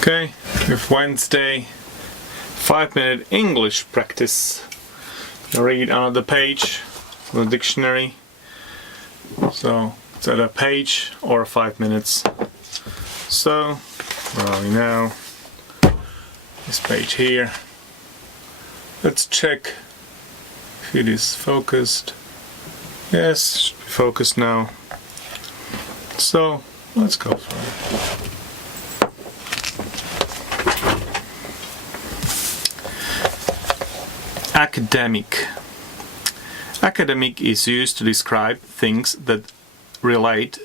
Okay, with Wednesday 5-minute English practice. I read another page from the dictionary. So it's either a page or 5 minutes. So where are we now? This page here. Let's check if it is focused. Yes, should be focused now. So let's go for it. Academic. Academic is used to describe things that relate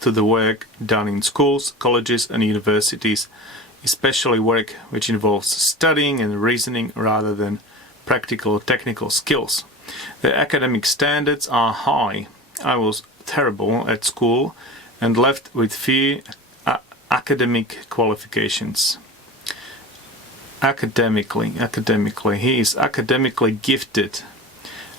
to the work done in schools, colleges and universities, especially work which involves studying and reasoning rather than practical or technical skills. The academic standards are high. I was terrible at school and left with few academic qualifications. Academically, he is academically gifted.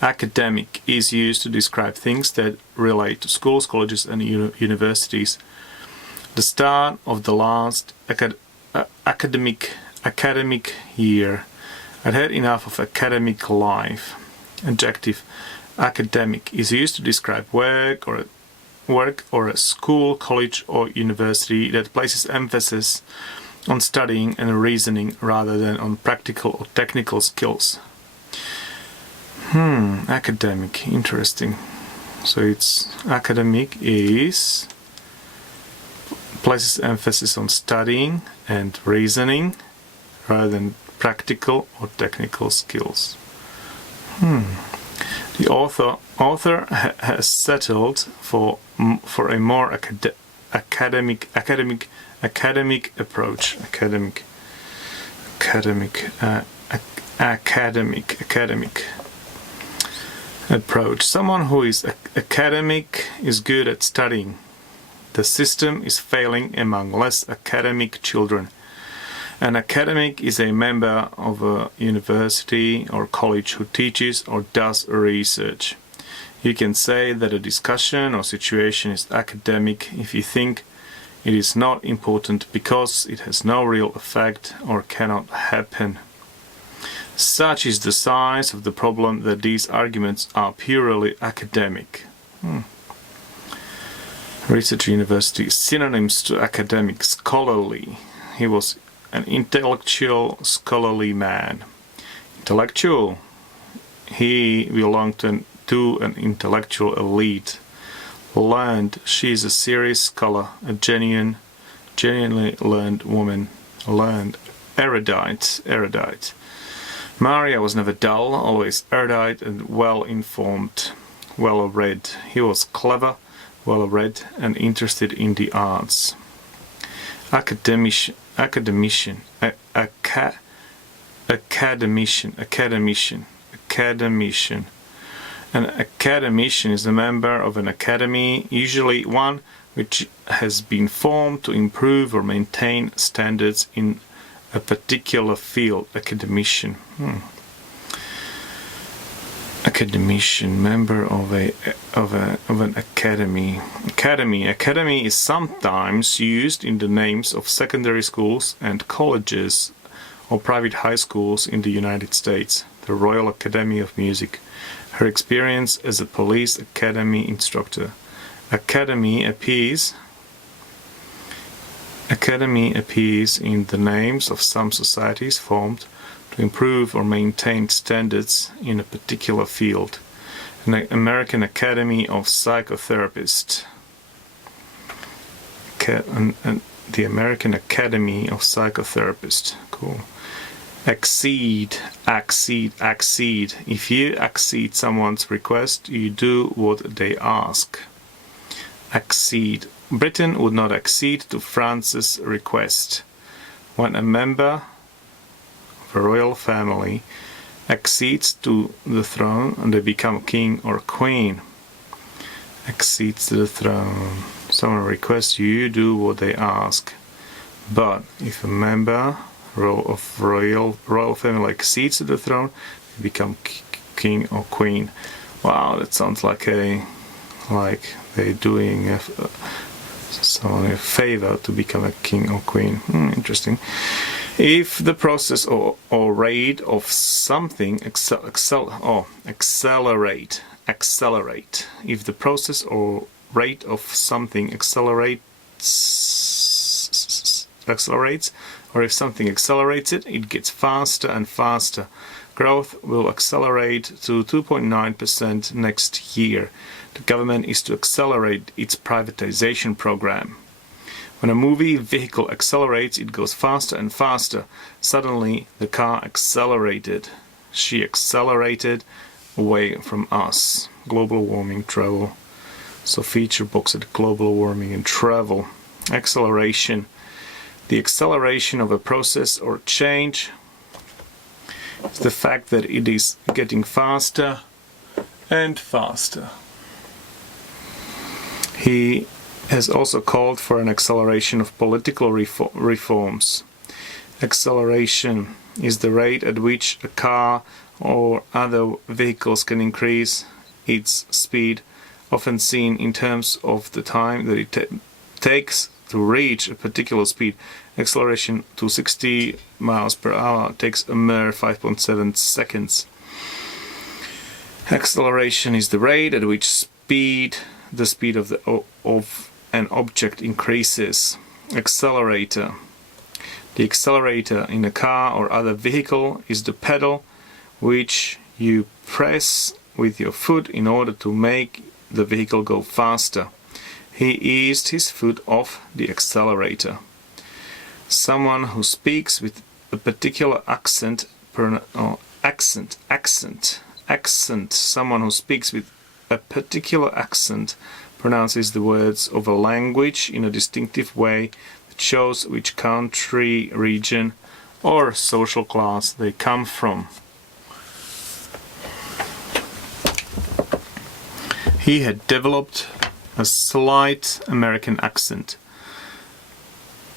Academic is used to describe things that relate to schools, colleges and universities. The start of the last academic year. I'd had enough of academic life. Adjective. Academic is used to describe work or a school, college or university that places emphasis on studying and reasoning rather than on practical or technical skills. Academic, interesting. So it's academic is places emphasis on studying and reasoning rather than practical or technical skills. The author has settled for a more academic approach. Academic approach. Someone who is academic is good at studying. The system is failing among less academic children. An academic is a member of a university or college who teaches or does research. You can say that a discussion or situation is academic if you think it is not important because it has no real effect or cannot happen. Such is the size of the problem that these arguments are purely academic. Research university. Synonyms to academic. Scholarly. He was an intellectual, scholarly man. Intellectual. He belonged to an intellectual elite. Learned. She is a serious scholar, a genuinely learned woman. Learned. Erudite. Maria was never dull, always erudite and well-informed, well-read. He was clever, well-read and interested in the arts. Academician. An academician is a member of an academy, usually one which has been formed to improve or maintain standards in a particular field. Academician. Academician, member of an academy. Academy is sometimes used in the names of secondary schools and colleges or private high schools in the United States. The Royal Academy of Music. Her experience as a police academy instructor. Academy appears in the names of some societies formed to improve or maintain standards in a particular field. An American Academy of Psychotherapists. The American Academy of Psychotherapists. Cool. Accede. If you accede someone's request, you do what they ask. Accede. Britain would not accede to France's request. When a member of a royal family accedes to the throne, they become king or queen. Accedes to the throne. Someone requests, you do what they ask. But if a member of royal family accedes to the throne, they become king or queen. Wow, that sounds like they're doing So a favor to become a king or queen. Interesting. If the process or rate of something accelerate. If the process or rate of something accelerates, or if something accelerates it, it gets faster and faster. Growth will accelerate to 2.9% next year. The government is to accelerate its privatization program. When a moving vehicle accelerates, it goes faster and faster. Suddenly, the car accelerated. She accelerated away from us. Global warming, travel. So feature box at global warming and travel. Acceleration. The acceleration of a process or change is the fact that it is getting faster and faster. He has also called for an acceleration of political reforms. Acceleration is the rate at which a car or other vehicles can increase its speed, often seen in terms of the time that it takes to reach a particular speed. Acceleration to 60 miles per hour takes a mere 5.7 seconds. Acceleration is the rate at which the speed of an object increases. Accelerator. The accelerator in a car or other vehicle is the pedal which you press with your foot in order to make the vehicle go faster. He eased his foot off the accelerator. Someone who speaks with a particular accent. Someone who speaks with a particular accent pronounces the words of a language in a distinctive way that shows which country, region, or social class they come from. He had developed a slight American accent.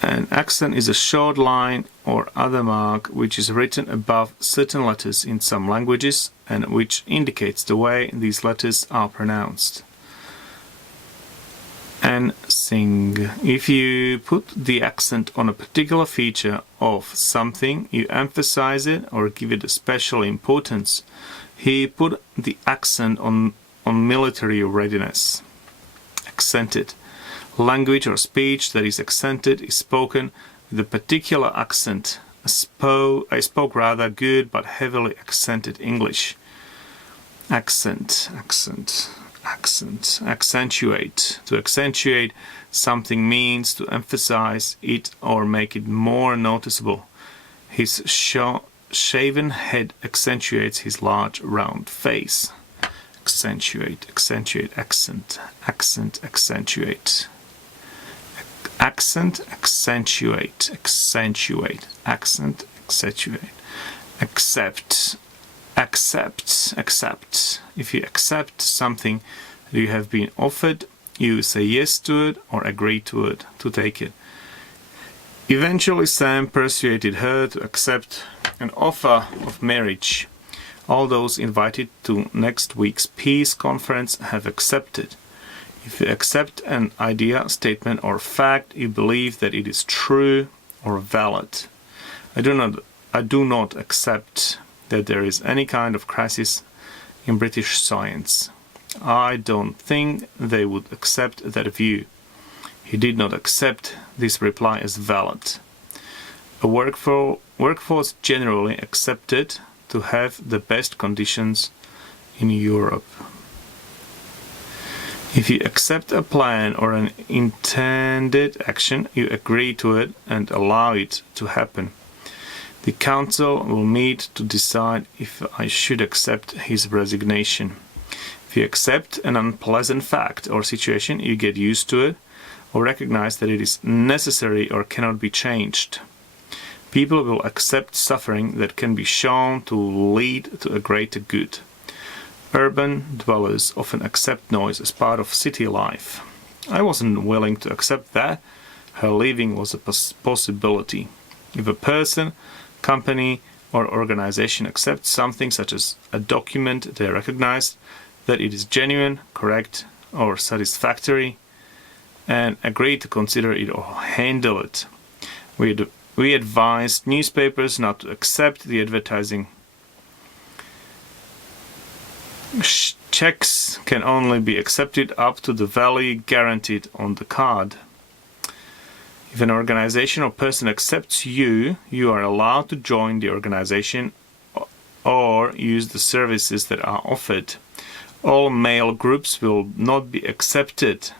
An accent is a short line or other mark which is written above certain letters in some languages and which indicates the way these letters are pronounced. And sing. If you put the accent on a particular feature of something, you emphasize it or give it a special importance. He put the accent on military readiness. Accented. Language or speech that is accented is spoken with a particular accent. I spoke rather good but heavily accented English. Accent. Accentuate. To accentuate something means to emphasize it or make it more noticeable. His shaven head accentuates his large round face. Accentuate, accent, accentuate. Accent, accentuate, accent, accentuate. Accept. If you accept something that you have been offered, you say yes to it or agree to it, to take it. Eventually Sam persuaded her to accept an offer of marriage. All those invited to next week's peace conference have accepted. If you accept an idea, statement or fact, you believe that it is true or valid. I do not accept that there is any kind of crisis in British science. I don't think they would accept that view. He did not accept this reply as valid. A workforce generally accepted to have the best conditions in Europe. If you accept a plan or an intended action, you agree to it and allow it to happen. The council will meet to decide if I should accept his resignation. If you accept an unpleasant fact or situation, you get used to it or recognize that it is necessary or cannot be changed. People will accept suffering that can be shown to lead to a greater good. Urban dwellers often accept noise as part of city life. I wasn't willing to accept that. Her leaving was a possibility. If a person, company, or organization accepts something such as a document, they recognize that it is genuine, correct, or satisfactory. and agree to consider it or handle it. We advised newspapers not to accept the advertising. Checks can only be accepted up to the value guaranteed on the card. If an organization or person accepts you, you are allowed to join the organization or use the services that are offered. All male groups will not be accepted.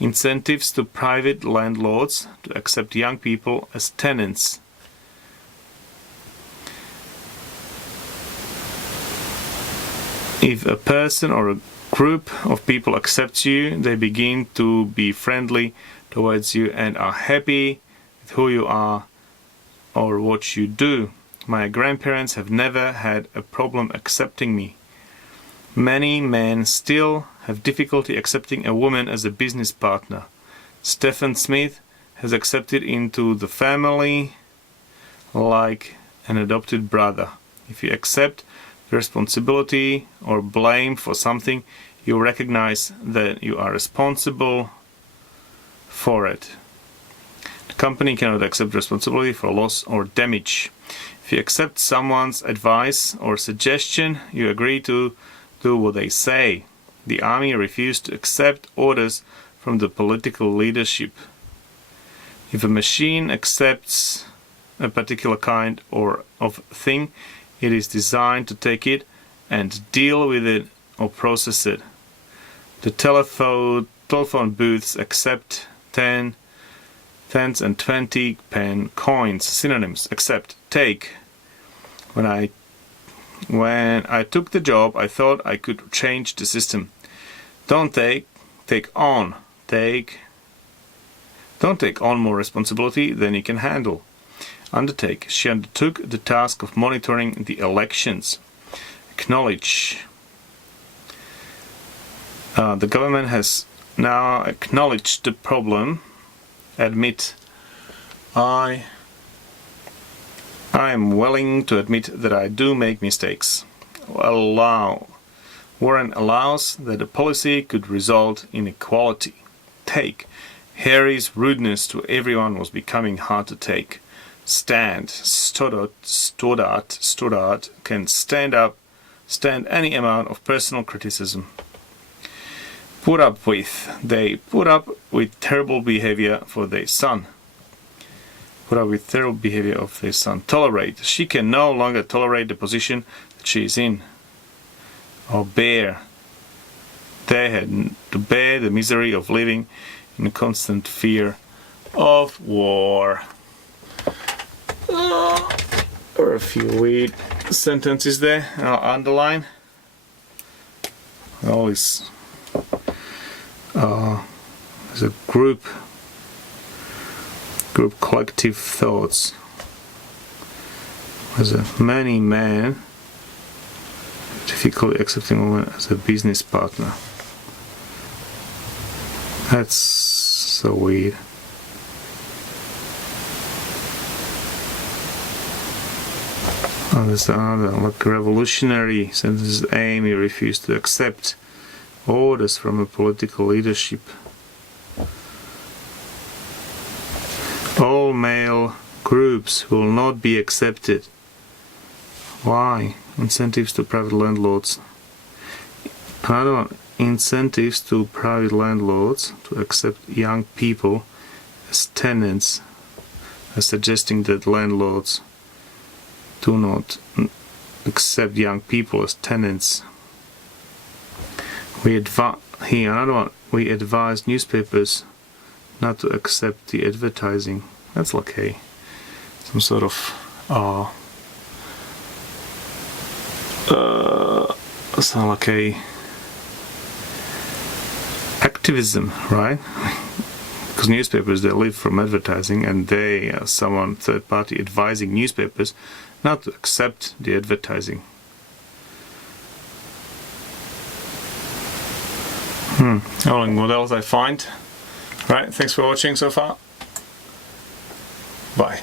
Incentives to private landlords to accept young people as tenants. If a person or a group of people accepts you, they begin to be friendly towards you and are happy with who you are or what you do. My grandparents have never had a problem accepting me. Many men still have difficulty accepting a woman as a business partner. Stephen Smith has accepted into the family like an adopted brother. If you accept responsibility or blame for something, you recognize that you are responsible for it. The company cannot accept responsibility for loss or damage. If you accept someone's advice or suggestion, you agree to do what they say. The army refused to accept orders from the political leadership. If a machine accepts a particular kind of thing, it is designed to take it and deal with it or process it. The telephone booths accept 10, 10s and 20 pen coins. Synonyms: accept, take. When I took the job, I thought I could change the system. Don't take, take on. Don't take on more responsibility than you can handle. Undertake. She undertook the task of monitoring the elections. Acknowledge. The government has now acknowledged the problem. Admit. I am willing to admit that I do make mistakes. Allow. Warren allows that a policy could result in equality. Take. Harry's rudeness to everyone was becoming hard to take. Stand. Stoddart can stand any amount of personal criticism. Put up with. They put up with terrible behavior for their son. Put up with terrible behavior of their son. Tolerate. She can no longer tolerate the position that she is in. Or bear. They had to bear the misery of living in constant fear of war. There are a few weird sentences there. I'll underline. All this. There's a group collective thoughts. There's a many man difficulty accepting a woman as a business partner. That's so weird. Oh, there's another, like revolutionary sentences. Amy refused to accept orders from a political leadership. All male groups will not be accepted. Why? Incentives to private landlords. Another one. Incentives to private landlords to accept young people as tenants, as suggesting that landlords do not accept young people as tenants. We advise newspapers not to accept the advertising. That's like some sort of sound like activism, right? Because newspapers, they live from advertising, and they are someone third party advising newspapers not to accept the advertising. What else I find? Right, thanks for watching so far. Bye.